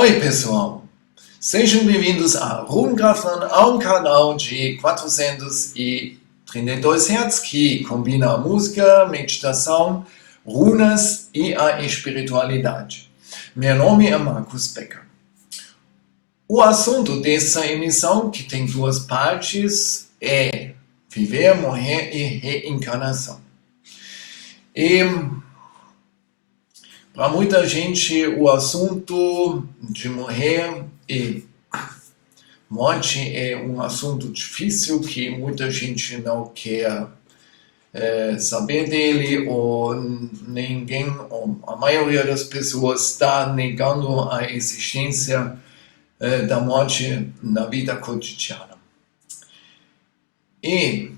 Oi pessoal, sejam bem-vindos a Runengrafland, ao canal de 432 Hz que combina a música, meditação, runas e a espiritualidade. Meu nome é Marcus Becker. O assunto dessa emissão, que tem duas partes, é viver, morrer e reencarnação. Para muita gente, o assunto de morrer e morte é um assunto difícil que muita gente não quer saber dele, ou ninguém, ou a maioria das pessoas está negando a existência da morte na vida cotidiana. E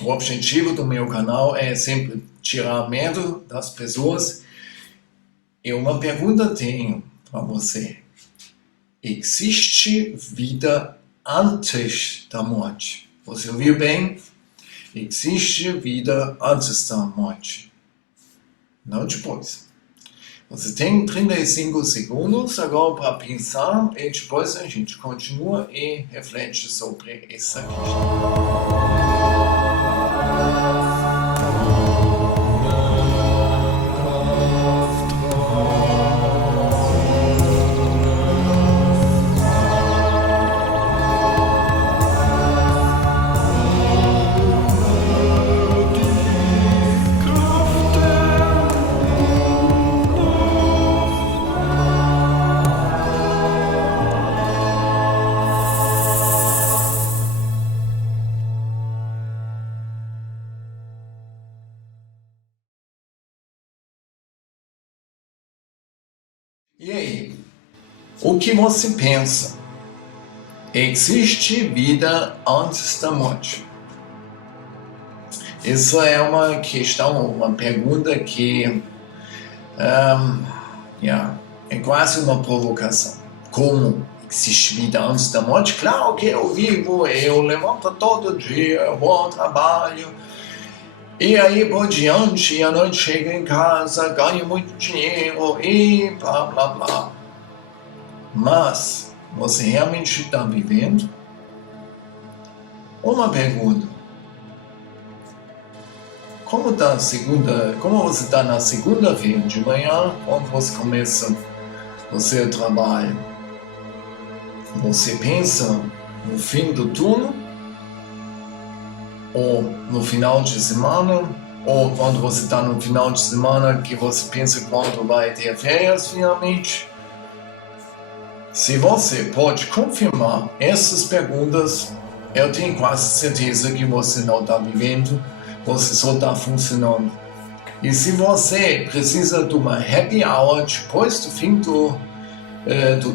o objetivo do meu canal é sempre tirar medo das pessoas. E uma pergunta tenho para você: existe vida antes da morte? Você ouviu bem? Existe vida antes da morte, não depois. Você tem 35 segundos agora para pensar e depois a gente continua e reflete sobre essa questão. E aí, o que você pensa? Existe vida antes da morte? Essa é uma questão, uma pergunta que é quase uma provocação. Como existe vida antes da morte? Claro que eu vivo, eu levanto todo dia, eu vou ao trabalho, e aí por diante, à noite chego em casa, ganho muito dinheiro e blá blá blá. Mas você realmente está vivendo? Uma pergunta: como você está na segunda-feira de manhã, quando você começa o seu trabalho? Você pensa no fim do turno? Ou no final de semana? Ou quando você está no final de semana, que você pensa quando vai ter férias finalmente? Se você pode confirmar essas perguntas, eu tenho quase certeza que você não está vivendo, você só está funcionando. E se você precisa de uma happy hour depois do fim do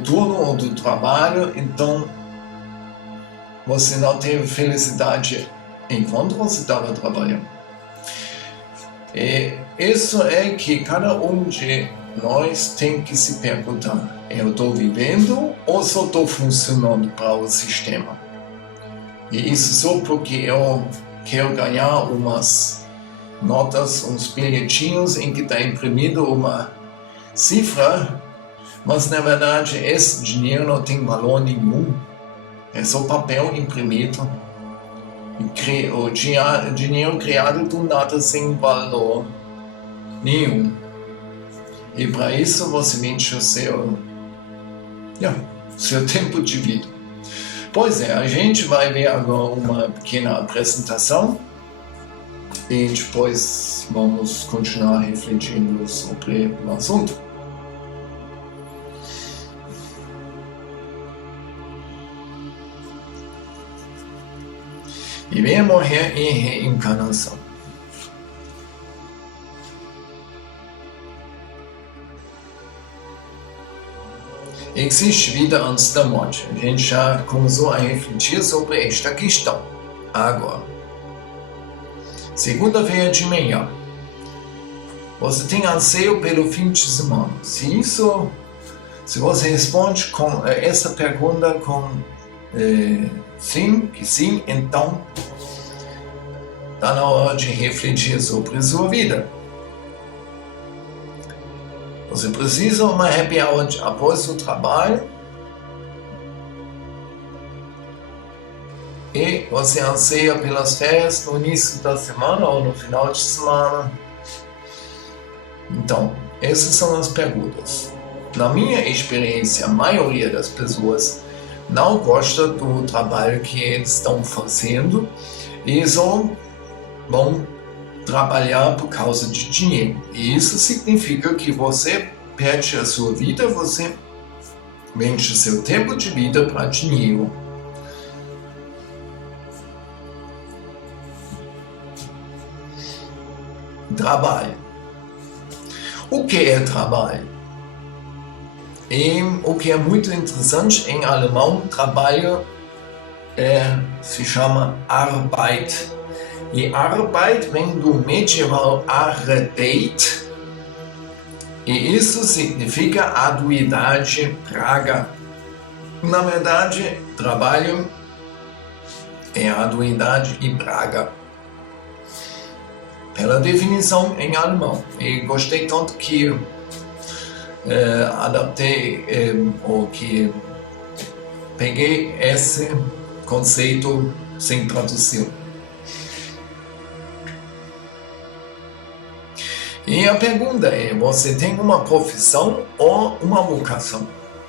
turno ou do trabalho, então você não teve felicidade enquanto você estava trabalhando. E isso é que cada um de nós tem que se perguntar: eu estou vivendo ou só estou funcionando para o sistema? E isso só porque eu quero ganhar umas notas, uns bilhetinhos em que está imprimido uma cifra, mas na verdade esse dinheiro não tem valor nenhum, é só papel imprimido. O dinheiro criado do nada sem valor nenhum. E para isso você mente o seu tempo de vida. Pois é, a gente vai ver agora uma pequena apresentação e depois vamos continuar refletindo sobre o assunto. Viver, morrer e reencarnação. Existe vida antes da morte. A gente já começou a refletir sobre esta questão. Agora, segunda-feira de manhã, você tem anseio pelo fim de semana. Se você responde com essa pergunta com sim, então está na hora de refletir sobre a sua vida. Você precisa de uma happy hour após o trabalho e você anseia pelas férias no início da semana ou no final de semana. Então, essas são as perguntas. Na minha experiência, a maioria das pessoas não gosta do trabalho que eles estão fazendo e só vão trabalhar por causa de dinheiro. E isso significa que você perde a sua vida, você vende seu tempo de vida para dinheiro. Trabalho. O que é trabalho? E o que é muito interessante em alemão, trabalho se chama Arbeit. E Arbeit vem do medieval Arbeit, e isso significa arduidade, praga. Na verdade, trabalho é arduidade e praga, pela definição em alemão. E gostei tanto que adaptei ou que peguei esse conceito sem tradução. E a pergunta é, você tem uma profissão ou uma vocação?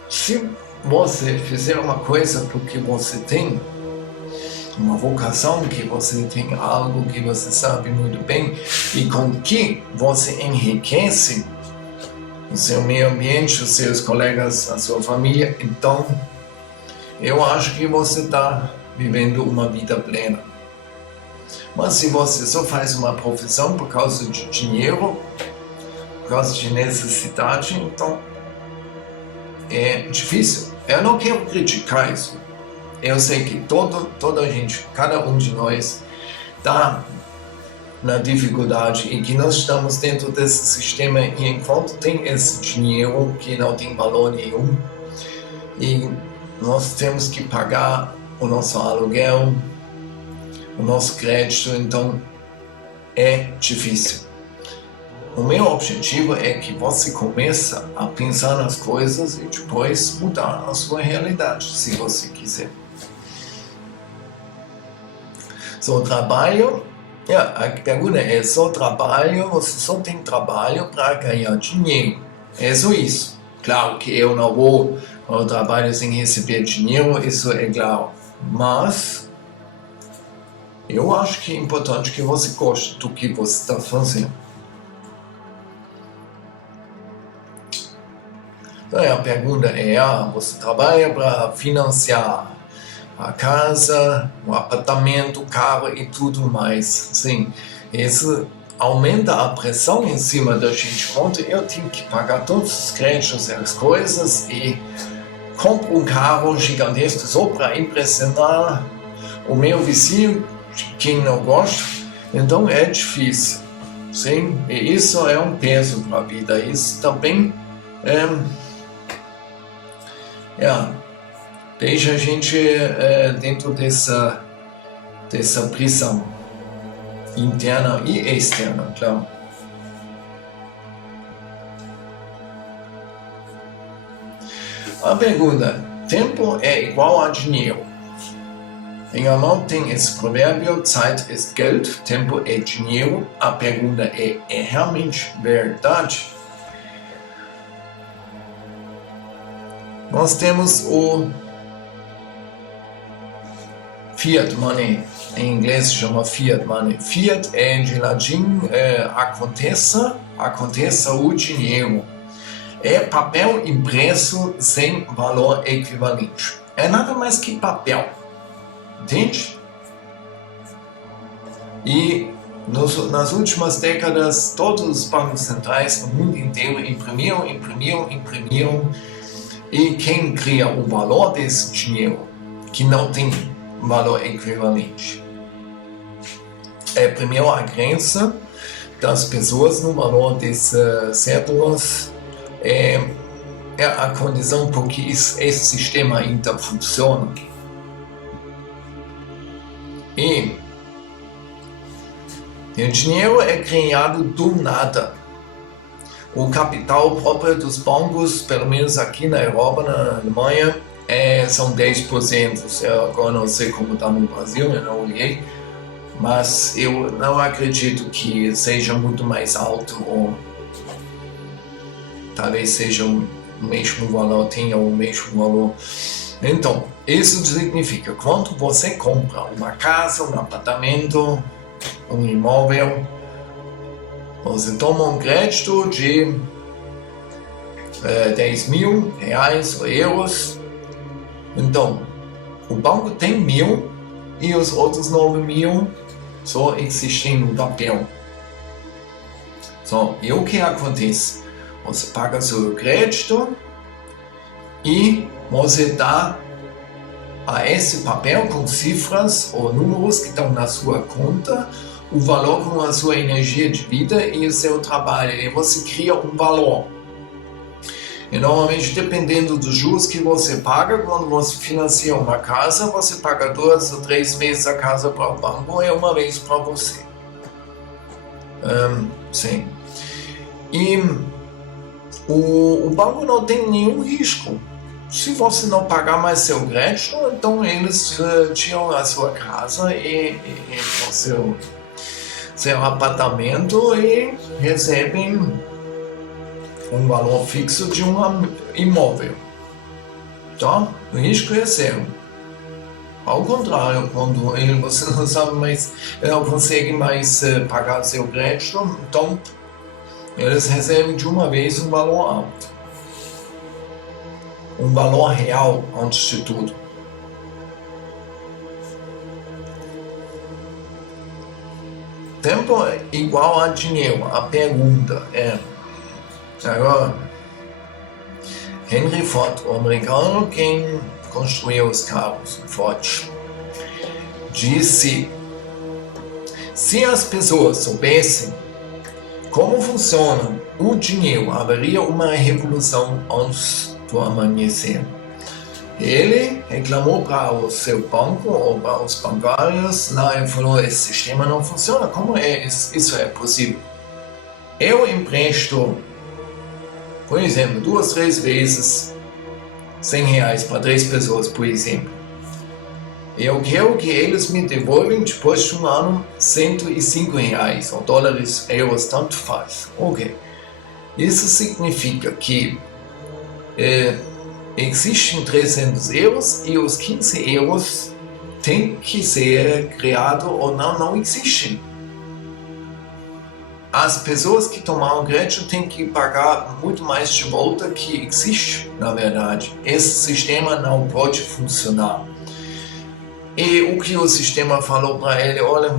Se você fizer uma coisa porque você tem uma vocação, que você tem algo que você sabe muito bem e com que você enriquece o seu meio ambiente, os seus colegas, a sua família, então eu acho que você está vivendo uma vida plena. Mas se você só faz uma profissão por causa de dinheiro, por causa de necessidade, então é difícil. Eu não quero criticar isso. Eu sei que toda a gente, cada um de nós, está na dificuldade e que nós estamos dentro desse sistema e enquanto tem esse dinheiro que não tem valor nenhum e nós temos que pagar o nosso aluguel, o nosso crédito, então é difícil. O meu objetivo é que você comece a pensar nas coisas e depois mudar a sua realidade, se você quiser. Só trabalho, a pergunta é, só trabalho, você só tem trabalho para ganhar dinheiro. É só isso. Claro que eu não vou ao trabalho sem receber dinheiro, isso é claro. Mas eu acho que é importante que você goste do que você está fazendo. Então a pergunta é, você trabalha para financiar a casa, o apartamento, o carro e tudo mais. Sim, isso aumenta a pressão em cima da gente. Quando eu tenho que pagar todos os créditos e as coisas e compro um carro gigantesco só para impressionar o meu vizinho, quem não gosta, então é difícil. Sim, e isso é um peso para a vida. Isso também deixa a gente dentro dessa prisão interna e externa, claro. A pergunta: tempo é igual a dinheiro? Em alemão tem esse provérbio: Zeit ist Geld, tempo é dinheiro. A pergunta é realmente verdade? Nós temos o Fiat Money, em inglês se chama Fiat Money. Fiat é de latim aconteça o dinheiro. É papel impresso sem valor equivalente. É nada mais que papel. Entende? E nas últimas décadas, todos os bancos centrais no mundo inteiro imprimiram. E quem cria o valor desse dinheiro, que não tem valor equivalente? É primeiro a crença das pessoas no valor dessas cédulas, é a condição por que esse sistema ainda funciona. E o dinheiro é criado do nada. o capital próprio dos bancos, pelo menos aqui na Europa, na Alemanha, são 10%. Eu agora não sei como está no Brasil, eu não olhei, mas eu não acredito que seja muito mais alto, ou talvez seja o mesmo valor, tenha o mesmo valor. Então, isso significa que quando você compra uma casa, um apartamento, um imóvel, você toma um crédito de 10 mil reais ou euros. Então, o banco tem 1.000 e os outros 9 mil só existem no papel. E o que acontece? Você paga seu crédito e você dá a esse papel com cifras ou números que estão na sua conta o valor com a sua energia de vida e o seu trabalho. E você cria um valor. E normalmente, dependendo dos juros que você paga, quando você financia uma casa, você paga 2 ou 3 vezes a casa para o banco e uma vez para você. Sim. E o banco não tem nenhum risco. Se você não pagar mais seu crédito, então eles tiram a sua casa e o seu apartamento e recebem um valor fixo de um imóvel. Então, o risco é zero. Ao contrário, quando você não sabe mais, não consegue mais pagar seu crédito, então eles recebem de uma vez um valor alto. Um valor real antes de tudo. Tempo é igual a dinheiro. A pergunta é... Agora, Henry Ford, o americano, quem construiu os carros, Ford, disse: se as pessoas soubessem como funciona o dinheiro, haveria uma revolução antes do amanhecer. Ele reclamou para o seu banco ou para os bancários lá e falou: esse sistema não funciona, como isso é possível? Eu empresto, por exemplo, 2, 3 vezes 100 reais para 3 pessoas, por exemplo. Eu quero que eles me devolvem depois de um ano 105 reais, ou dólares, euros, tanto faz. Ok. Isso significa que existem 300 euros e os 15 euros têm que ser criados ou não existem. As pessoas que tomaram crédito têm que pagar muito mais de volta que existe, na verdade. Esse sistema não pode funcionar. E o que o sistema falou para ele: olha,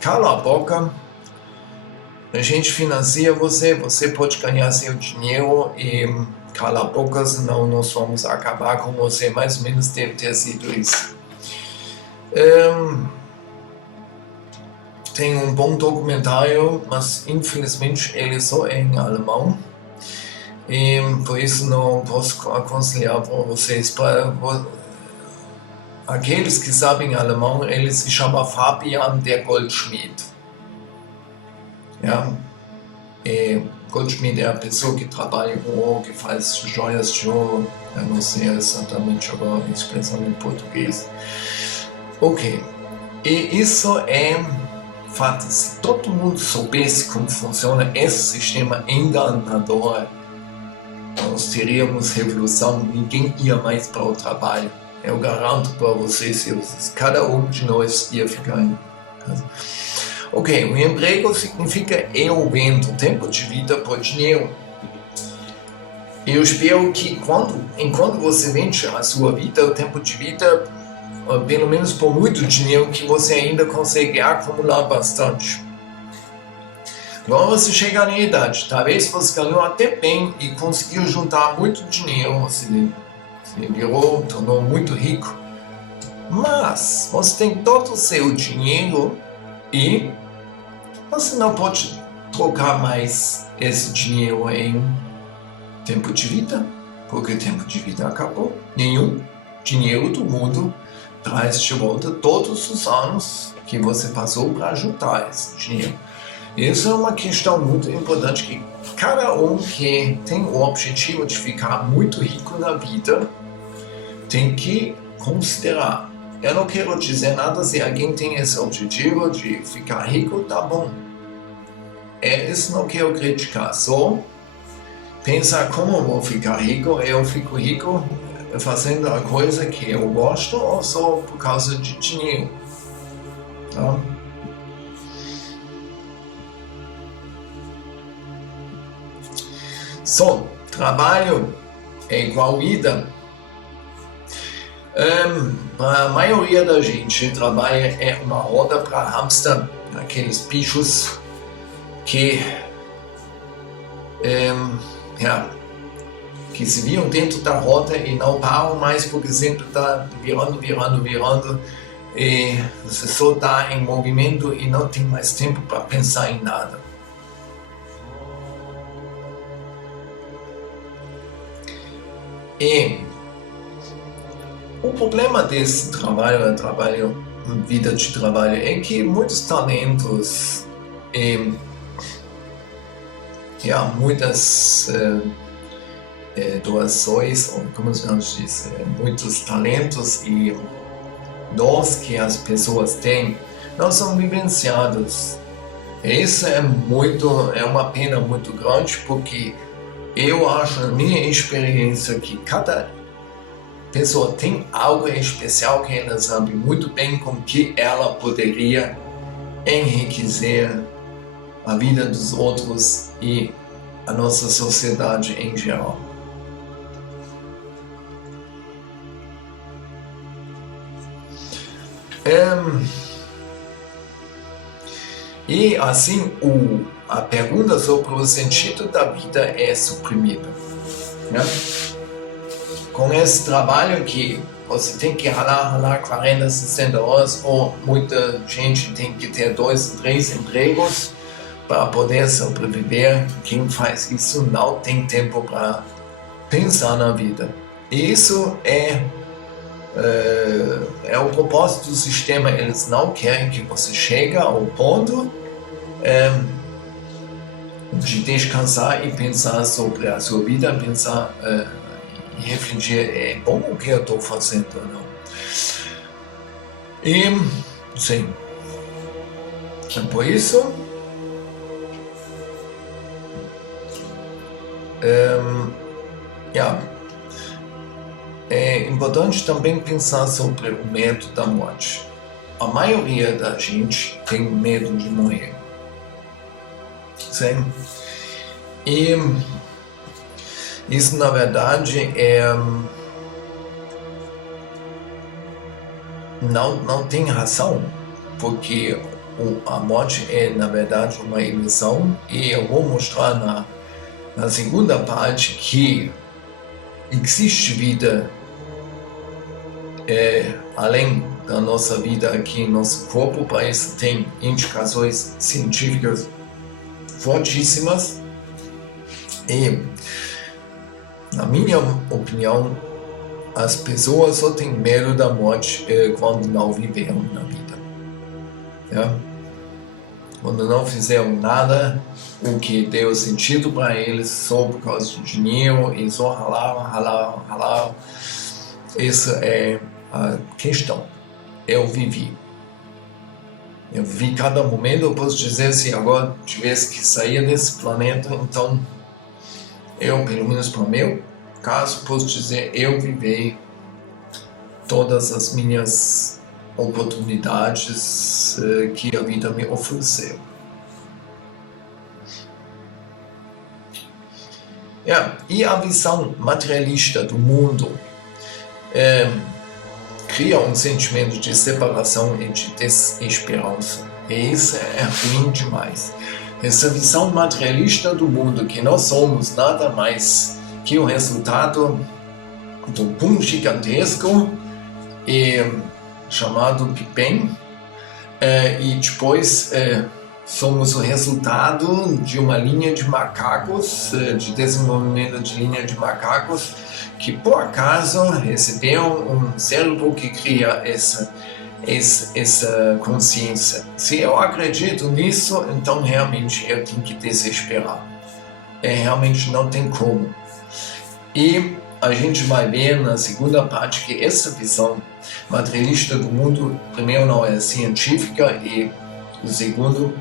cala a boca, a gente financia você, você pode ganhar seu dinheiro e cala a boca, senão nós vamos acabar com você. Mais ou menos deve ter sido isso. Tem um bom documentário, mas infelizmente ele só é em alemão. E por isso não posso aconselhar para vocês. Para aqueles que sabem alemão, ele se chama Fabian der Goldschmied. Ja? Goldschmied é a pessoa que trabalha com ouro, que faz joias de ouro. Eu não sei exatamente agora a expressão em português. Ok. E isso é fato. Se todo mundo soubesse como funciona esse sistema enganador, nós teríamos revolução, ninguém ia mais para o trabalho. Eu garanto para vocês, cada um de nós ia ficar em casa. Ok, o emprego significa eu vendo tempo de vida por dinheiro. Eu espero que enquanto você vende a sua vida, o tempo de vida, pelo menos por muito dinheiro, que você ainda consegue acumular bastante. Quando você chegar na idade, talvez você ganhou até bem e conseguiu juntar muito dinheiro, você tornou muito rico, mas você tem todo o seu dinheiro e você não pode trocar mais esse dinheiro em tempo de vida, porque o tempo de vida acabou. Nenhum dinheiro do mundo traz de volta todos os anos que você passou para juntar esse dinheiro. Isso é uma questão muito importante cada um que tem o objetivo de ficar muito rico na vida tem que considerar. Eu não quero dizer nada se alguém tem esse objetivo de ficar rico, tá bom. Isso não quero criticar, só pensar como eu vou ficar rico. Eu fico rico fazendo a coisa que eu gosto ou só por causa de dinheiro. Tá? Só, trabalho é igual vida. A maioria da gente trabalha é uma roda para hamster, aqueles bichos que que se viram dentro da roda e não param mais porque sempre está virando, e você só está em movimento e não tem mais tempo para pensar em nada. E o problema desse trabalho, vida de trabalho, é que muitos talentos e muitas doações, ou como se diz, muitos talentos e dons que as pessoas têm não são vivenciados. Isso é uma pena muito grande, porque eu acho, na minha experiência, que cada pessoa tem algo especial que ela sabe muito bem com que ela poderia enriquecer a vida dos outros e a nossa sociedade em geral. E assim, a pergunta sobre o sentido da vida é suprimida. Né? Com esse trabalho que você tem que ralar 40, 60 horas, ou muita gente tem que ter 2, 3 empregos para poder sobreviver. Quem faz isso não tem tempo para pensar na vida. E isso é o propósito do sistema. Eles não querem que você chegue ao ponto de descansar e pensar sobre a sua vida, pensar e refletir, é bom o que eu estou fazendo ou não. E, sim, por isso, é importante também pensar sobre o medo da morte. A maioria da gente tem medo de morrer. Sim. E isso, na verdade, não tem razão, porque a morte é, na verdade, uma ilusão, e eu vou mostrar na segunda parte que existe vida além da nossa vida aqui em nosso corpo. Para isso tem indicações científicas fortíssimas. E, na minha opinião, as pessoas só têm medo da morte quando não viveram na vida. Quando não fizeram nada o que deu sentido para eles, só por causa de dinheiro, e só ralaram. Essa é a questão. Eu vivi cada momento. Eu posso dizer, se agora tivesse que sair desse planeta, então eu, pelo menos para o meu caso, posso dizer, eu vivi todas as minhas oportunidades que a vida me ofereceu. E a visão materialista do mundo cria um sentimento de separação e de desesperança. E isso é ruim demais. Essa visão materialista do mundo, que nós somos nada mais que o resultado do boom gigantesco chamado Big Bang, e depois somos o resultado de uma linha de macacos, de desenvolvimento de linha de macacos, que por acaso receberam um cérebro que cria essa consciência. Se eu acredito nisso, então realmente eu tenho que desesperar. realmente não tem como. E a gente vai ver na segunda parte que essa visão materialista do mundo, primeiro, não é científica e, segundo,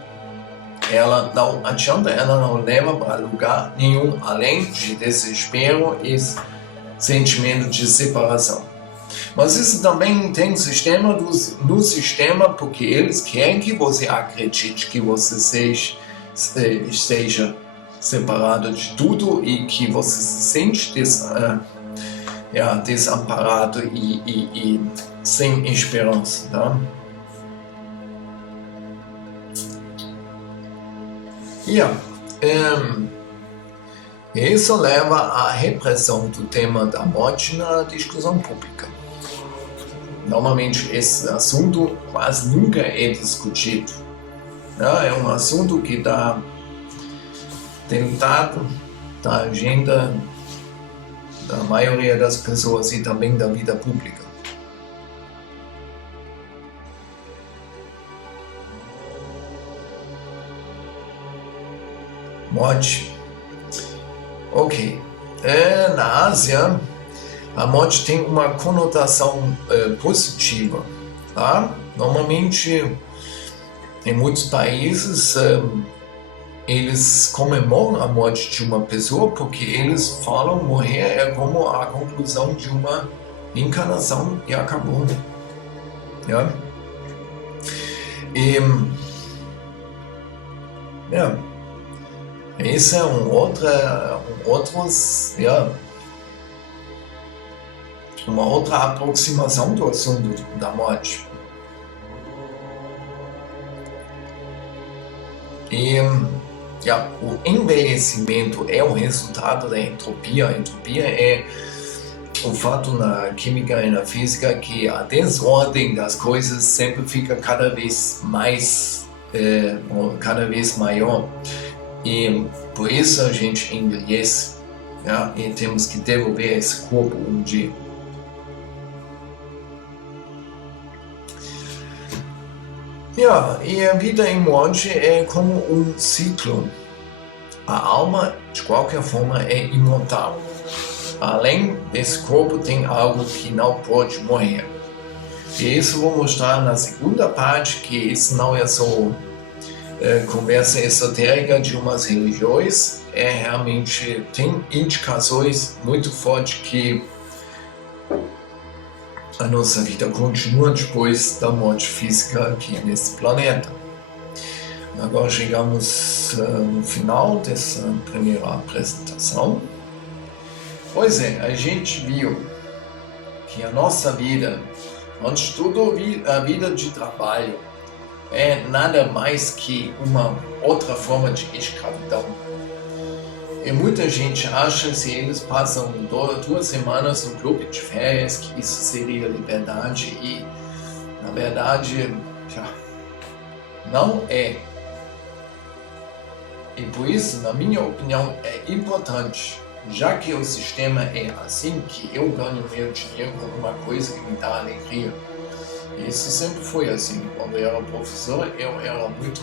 ela não adianta, ela não leva para lugar nenhum além de desespero e sentimento de separação. Mas isso também tem sistema no sistema porque eles querem que você acredite que você seja separado de tudo e que você se sente desamparado e sem esperança. Tá? Isso leva à repressão do tema da morte na discussão pública. Normalmente esse assunto quase nunca é discutido. É um assunto que está tentado da agenda da maioria das pessoas e também da vida pública. Morte. Ok. Na Ásia, a morte tem uma conotação positiva. Tá? Normalmente, em muitos países, eles comemoram a morte de uma pessoa porque eles falam morrer é como a conclusão de uma encarnação e acabou. Ja? Esse é uma outra aproximação do assunto da morte. O envelhecimento é o resultado da entropia. A entropia é o fato na química e na física que a desordem das coisas sempre fica cada vez mais, cada vez maior. E por isso a gente envelhece, e temos que devolver esse corpo um dia. E a vida em morte é como um ciclo. A alma, de qualquer forma, é imortal. Além desse corpo, tem algo que não pode morrer. E isso vou mostrar na segunda parte, que isso não é só conversa esotérica de umas religiões, realmente tem indicações muito fortes que a nossa vida continua depois da morte física aqui nesse planeta. Agora chegamos no final dessa primeira apresentação. Pois é, a gente viu que a nossa vida, antes de tudo a vida de trabalho, é nada mais que uma outra forma de escravidão. E muita gente acha que se eles passam 2 semanas no clube de férias, que isso seria liberdade, e na verdade não é. E por isso, na minha opinião, é importante, já que o sistema é assim, que eu ganho meu dinheiro com uma coisa que me dá alegria. Isso sempre foi assim. Quando eu era professor, eu era muito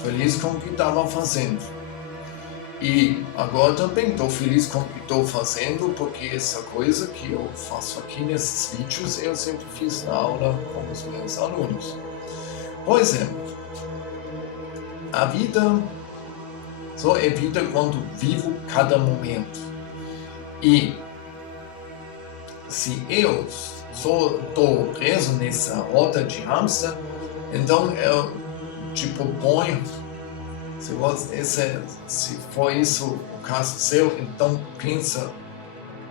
feliz com o que estava fazendo. E agora também estou feliz com o que estou fazendo, porque essa coisa que eu faço aqui nesses vídeos, eu sempre fiz na aula com os meus alunos. Por exemplo, a vida só é vida quando vivo cada momento. E se eu só estou preso nessa roda de hamster, então eu te proponho, se for isso o caso seu, então pensa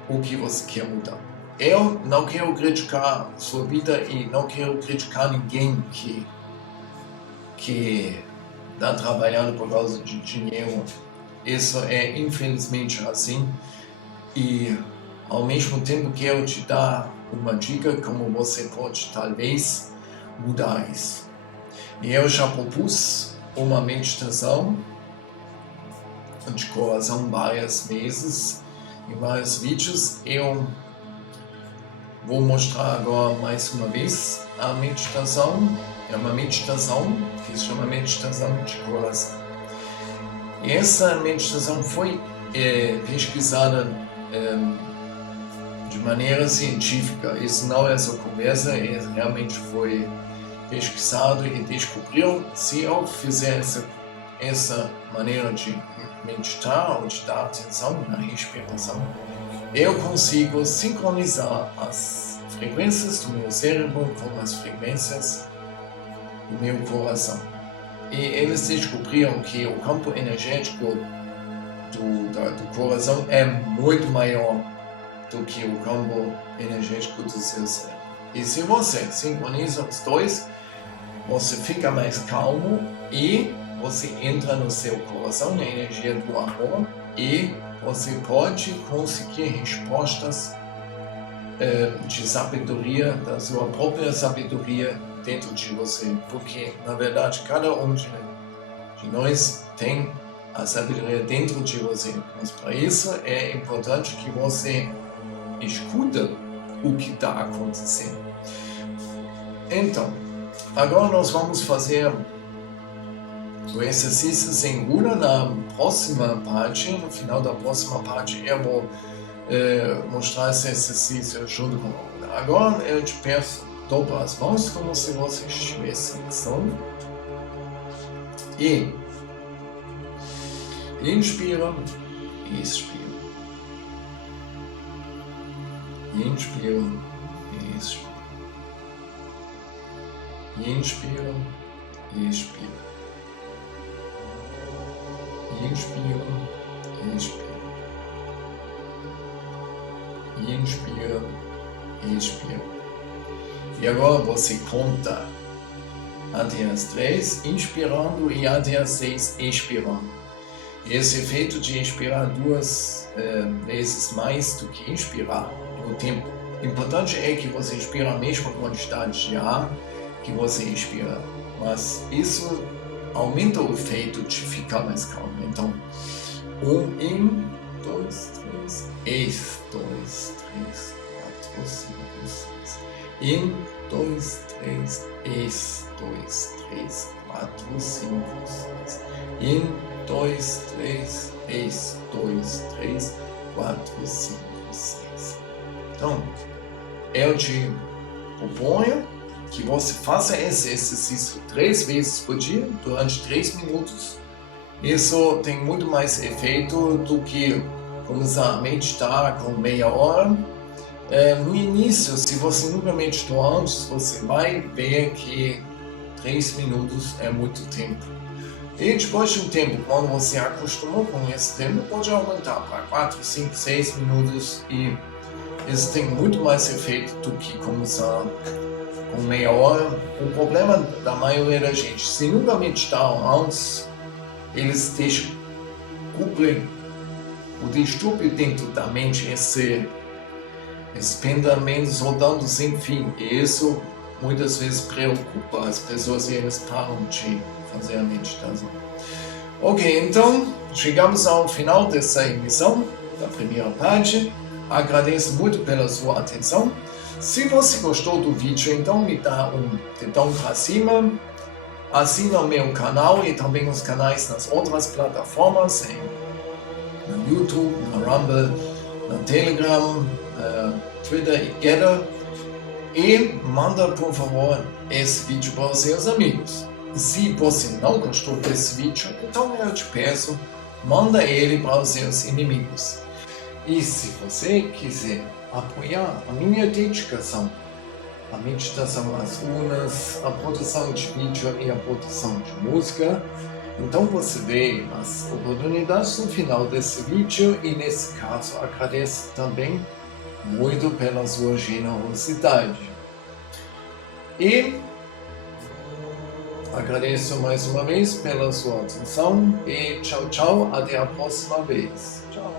o que você quer mudar. Eu não quero criticar sua vida e não quero criticar ninguém que está trabalhando por causa de dinheiro. Isso é infelizmente assim. E ao mesmo tempo quero te dar uma dica como você pode talvez mudar isso. E eu já propus uma meditação de coração várias vezes em vários vídeos. Eu vou mostrar agora mais uma vez a meditação. É uma meditação que se chama meditação de coração. Essa meditação foi pesquisada de maneira científica. Isso não é só conversa, realmente foi pesquisado e descobriu se eu fizer essa maneira de meditar ou de dar atenção na respiração, eu consigo sincronizar as frequências do meu cérebro com as frequências do meu coração. E eles descobriram que o campo energético do coração é muito maior do que o campo energético do seu cérebro. E se você sincroniza os dois, você fica mais calmo e você entra no seu coração, na energia do amor, e você pode conseguir respostas de sabedoria, da sua própria sabedoria dentro de você, porque na verdade cada um de nós tem a sabedoria dentro de você, mas para isso é importante que você escuta o que está acontecendo. Então, agora nós vamos fazer o exercício segura na próxima parte. No final da próxima parte eu vou mostrar esse exercício junto com você. Agora eu te peço, dobra as mãos como se você estivesse sentado. E inspira, expira. Inspira, expira. Inspira, expira. Inspira, expira. Inspira, expira. E agora você conta até as 3, inspirando, e até as 6, expirando. Esse efeito de expirar 2 vezes mais do que inspirar no tempo. O importante é que você inspira a mesma quantidade de ar que você expira. Mas isso aumenta o efeito de ficar mais calmo. Então, 1, 2, 3, 2, 3, 4, 5, 6. 2, 3, 2, 3, 4, 5, 6. 2, 3, 2, 3, 4, 5, 6. Então, eu te proponho que você faça esse exercício 3 vezes por dia, durante 3 minutos. Isso tem muito mais efeito do que começar a meditar com meia hora. No início, se você nunca meditou antes, você vai ver que 3 minutos é muito tempo. E depois de um tempo, quando você acostumou com esse tempo, pode aumentar para 4, 5, 6 minutos, e isso tem muito mais efeito do que começar com meia hora. O problema da maioria da gente, se nunca meditaram antes, eles descobrem o distúrbio dentro da mente, esses pensamentos rodando sem fim, e isso muitas vezes preocupa as pessoas e eles param de fazer a meditação. Ok, então chegamos ao final dessa emissão, da primeira parte. Agradeço muito pela sua atenção. Se você gostou do vídeo, então me dá um dedão para cima. Assina o meu canal e também os canais nas outras plataformas, no YouTube, no Rumble, no Telegram, Twitter e Getter. E manda, por favor, esse vídeo para os seus amigos. Se você não gostou desse vídeo, então eu te peço, manda ele para os seus inimigos. E se você quiser apoiar a minha dedicação, a meditação às runas, a produção de vídeo e a produção de música, então você vê as oportunidades no final desse vídeo, e nesse caso agradeço também muito pela sua generosidade. E agradeço mais uma vez pela sua atenção, e tchau, tchau, até a próxima vez. Tchau.